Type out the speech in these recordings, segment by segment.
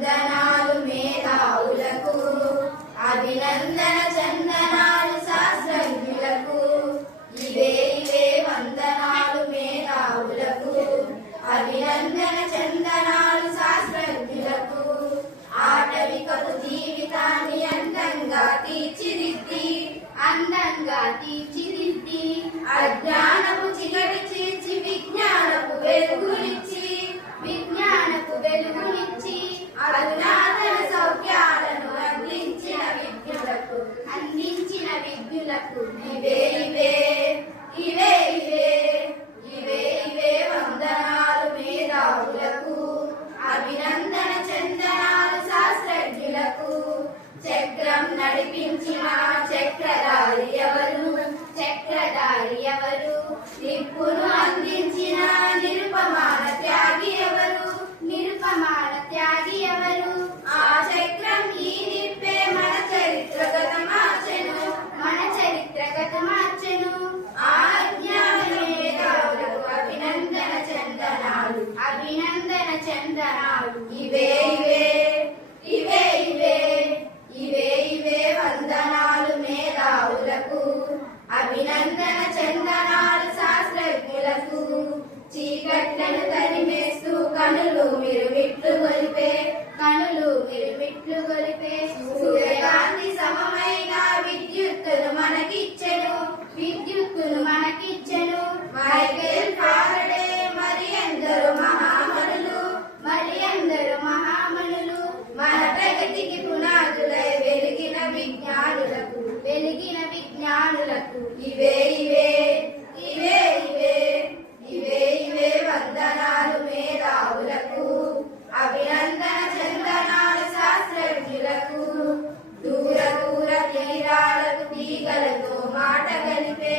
వందనాలు మేధావులకు, అభినందన చందనాలు శాస్త్రజ్ఞులకు. ఇవే ఇవే వందనాలు మేధావులకు, అభినందన చందనాలు శాస్త్రజ్ఞులకు. ఆటవికపు జీవితాన్ని అందంగా తీర్చిదిద్ది అజ్ఞానపు చీకటి చీల్చి విజ్ఞానపు వెలుగునిచ్చి అధునాతన సౌఖ్యాలను అందించిన విజ్ఞులకు ఇవే ఇవే ఇవే ఇవే ఇవే ఇవే వందనాలు మేధావులకు, అభినందన చందనాలు శాస్త్రజ్ఞులకు. చక్రం నడిపించిన చక్రధారి ఎవరు, నిప్పును అందించిన నిరుపమాన త్యాగి ఎవరు. ఆ చక్రం ఈ నిప్పే మన చరిత్రగత మార్చెను. ఆ అజ్ఞాన మేధావులకు అభినందన చందనాలు. ఇవే ఇవే ఇవే ఇవే ఇవే వందనాలు మేధావులకు, అభినందన చందనాలు శాస్త్రజ్ఞులకు. చీకట్లను తరిమేస్తూ కనులు మిరుమిట్లు గొలిపే సూర్యకాంతి సమమైన విద్యుత్తును మనకిచ్చెను. మైకేల్ ఫారడే మరి ఎందరో మహామనులు మన ప్రగతికి పునాదులై వెలిగిన విజ్ఞానులకు ఇవే ఇవే ఇవే ఇవే ఇవే ఇవే వందనాలు మేధావులకు, అభినందన చందనాలు శాస్త్రజ్ఞులకు. దూర తీరాలకు తీగలతో మాట కలిపే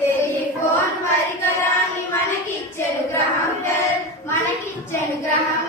టెలిఫోన్ పరికరాన్ని మనకిచ్చెను గ్రహం